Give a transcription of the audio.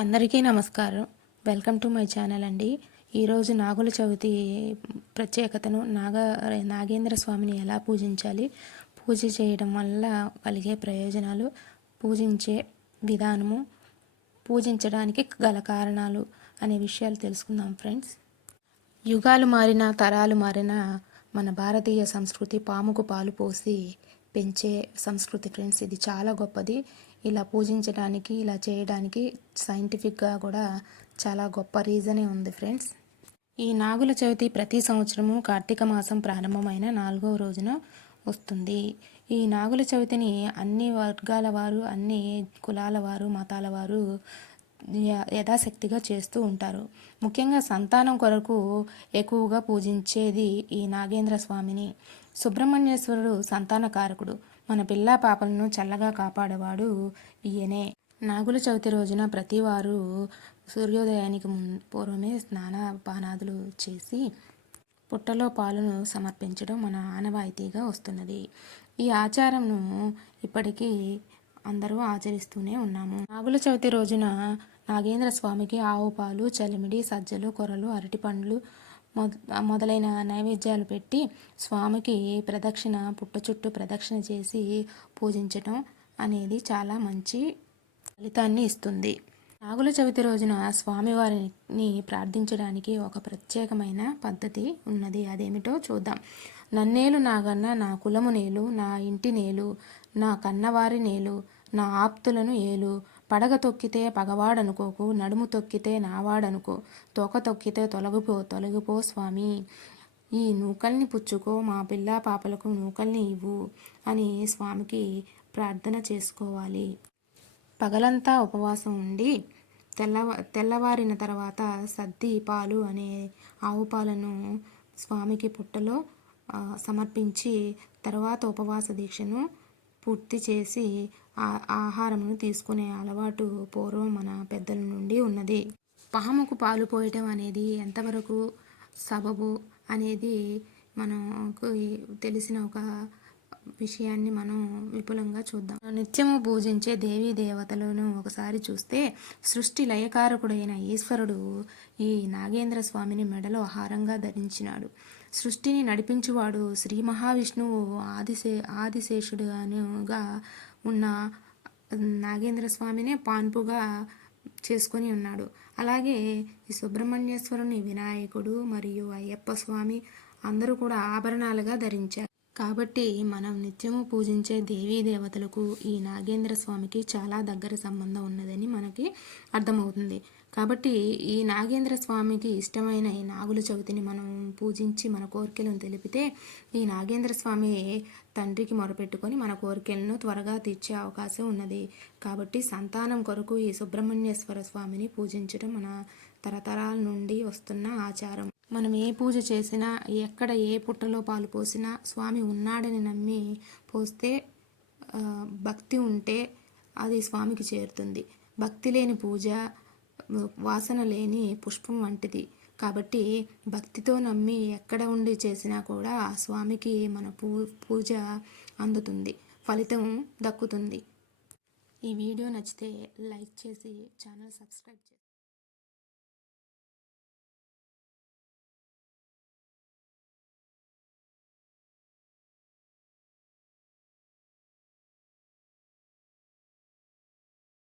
అందరికీ నమస్కారం. Welcome to my channel అండి. ఈరోజు నాగుల చవితి ప్రత్యేకతను నాగేంద్ర స్వామిని ఎలా పూజించాలి, పూజ చేయడం వల్ల కలిగే ప్రయోజనాలు, పూజించే విధానము, పూజించడానికి గల కారణాలు అనే విషయాలు తెలుసుకుందాం ఫ్రెండ్స్. యుగాలు మారినా తరాలు మారినా మన భారతీయ సంస్కృతి పాముకు పాలు పోసి పెంచే సంస్కృతి ఫ్రెండ్స్. ఇది చాలా గొప్పది. ఇలా పూజించడానికి, ఇలా చేయడానికి సైంటిఫిక్గా కూడా చాలా గొప్ప రీజనే ఉంది ఫ్రెండ్స్. ఈ నాగుల చవితి ప్రతి సంవత్సరము కార్తీక మాసం ప్రారంభమైన 4వ రోజున వస్తుంది. ఈ నాగుల చవితిని అన్ని వర్గాల వారు, అన్ని కులాల వారు, మతాల వారు యథాశక్తిగా చేస్తూ ఉంటారు. ముఖ్యంగా సంతానం కొరకు ఎక్కువగా పూజించేది ఈ నాగేంద్ర స్వామిని. సుబ్రహ్మణ్యేశ్వరుడు సంతానకారకుడు. మన పిల్లా పాపలను చల్లగా కాపాడేవాడు ఈయనే. నాగుల చవితి రోజున ప్రతివారు సూర్యోదయానికి పూర్వమే స్నానపానాదులు చేసి పుట్టలో పాలను సమర్పించడం మన ఆనవాయితీగా వస్తున్నది. ఈ ఆచారంను ఇప్పటికీ అందరూ ఆచరిస్తూనే ఉన్నాము. నాగుల చవితి రోజున నాగేంద్ర స్వామికి ఆవు పాలు, చలిమిడి, సజ్జలు, కొరలు, అరటిపండ్లు మొదలైన నైవేద్యాలు పెట్టి స్వామికి పుట్ట చుట్టూ ప్రదక్షిణ చేసి పూజించటం అనేది చాలా మంచి ఫలితాన్ని ఇస్తుంది. నాగుల చవితి రోజున స్వామివారిని ప్రార్థించడానికి ఒక ప్రత్యేకమైన పద్ధతి ఉన్నది. అదేమిటో చూద్దాం. నన్నేలు నాగన్న, నా కులము నేలు, నా ఇంటి నేలు, నా కన్నవారి నేలు, నా ఆప్తులను ఏలు, పడగ తొక్కితే పగవాడనుకోకు, నడుము తొక్కితే నావాడనుకో, తోక తొక్కితే తొలగిపో స్వామి, ఈ నూకల్ని పుచ్చుకో, మా పిల్లా పాపలకు నూకల్ని ఇవ్వు అని స్వామికి ప్రార్థన చేసుకోవాలి. పగలంతా ఉపవాసం ఉండి తెల్లవారిన తర్వాత సద్ది పాలు అనే ఆవు పాలను స్వామికి పుట్టలో సమర్పించి తర్వాత ఉపవాస దీక్షను పూర్తి చేసి ఆహారమును తీసుకునే అలవాటు పూర్వం మన పెద్దల నుండి ఉన్నది. పాముకు పాలు పోయటం అనేది ఎంతవరకు సబబు అనేది మనకు తెలిసిన ఒక విషయాన్ని మనం విపులంగా చూద్దాం. నిత్యము పూజించే దేవీ దేవతలను ఒకసారి చూస్తే సృష్టి లయకారకుడైన ఈశ్వరుడు ఈ నాగేంద్ర స్వామిని మెడలో హారంగా ధరించినాడు. సృష్టిని నడిపించువాడు శ్రీ మహావిష్ణువు ఆదిశేషుడుగా ఉన్న నాగేంద్ర స్వామినే పాన్పుగా చేసుకొని ఉన్నాడు. అలాగే ఈ సుబ్రహ్మణ్యేశ్వరుని వినాయకుడు మరియు అయ్యప్ప స్వామి అందరూ కూడా ఆభరణాలుగా ధరించారు. కాబట్టి మనం నిత్యము పూజించే దేవీ దేవతలకు ఈ నాగేంద్ర స్వామికి చాలా దగ్గర సంబంధం ఉన్నదని మనకి అర్థమవుతుంది. కాబట్టి ఈ నాగేంద్ర స్వామికి ఇష్టమైన ఈ నాగుల చవితిని మనం పూజించి మన కోరికలను తెలిపితే ఈ నాగేంద్ర స్వామి తండ్రికి మొరపెట్టుకొని మన కోరికలను త్వరగా తీర్చే అవకాశం ఉన్నది. కాబట్టి సంతానం కొరకు ఈ సుబ్రహ్మణ్యేశ్వర స్వామిని పూజించడం మన తరతరాల నుండి వస్తున్న ఆచారం. మనం ఏ పూజ చేసినా, ఎక్కడ ఏ పుట్టలో పాలు పోసినా స్వామి ఉన్నాడని నమ్మి పోస్తే, భక్తి ఉంటే అది స్వామికి చేరుతుంది. భక్తి లేని పూజ వాసన లేని పుష్పం వంటిది. కాబట్టి భక్తితో నమ్మి ఎక్కడ ఉండి చేసినా కూడా ఆ స్వామికి మన పూజ అందుతుంది, ఫలితం దక్కుతుంది. ఈ వీడియో నచ్చితే లైక్ చేసి ఛానల్ సబ్స్క్రైబ్ చేయండి.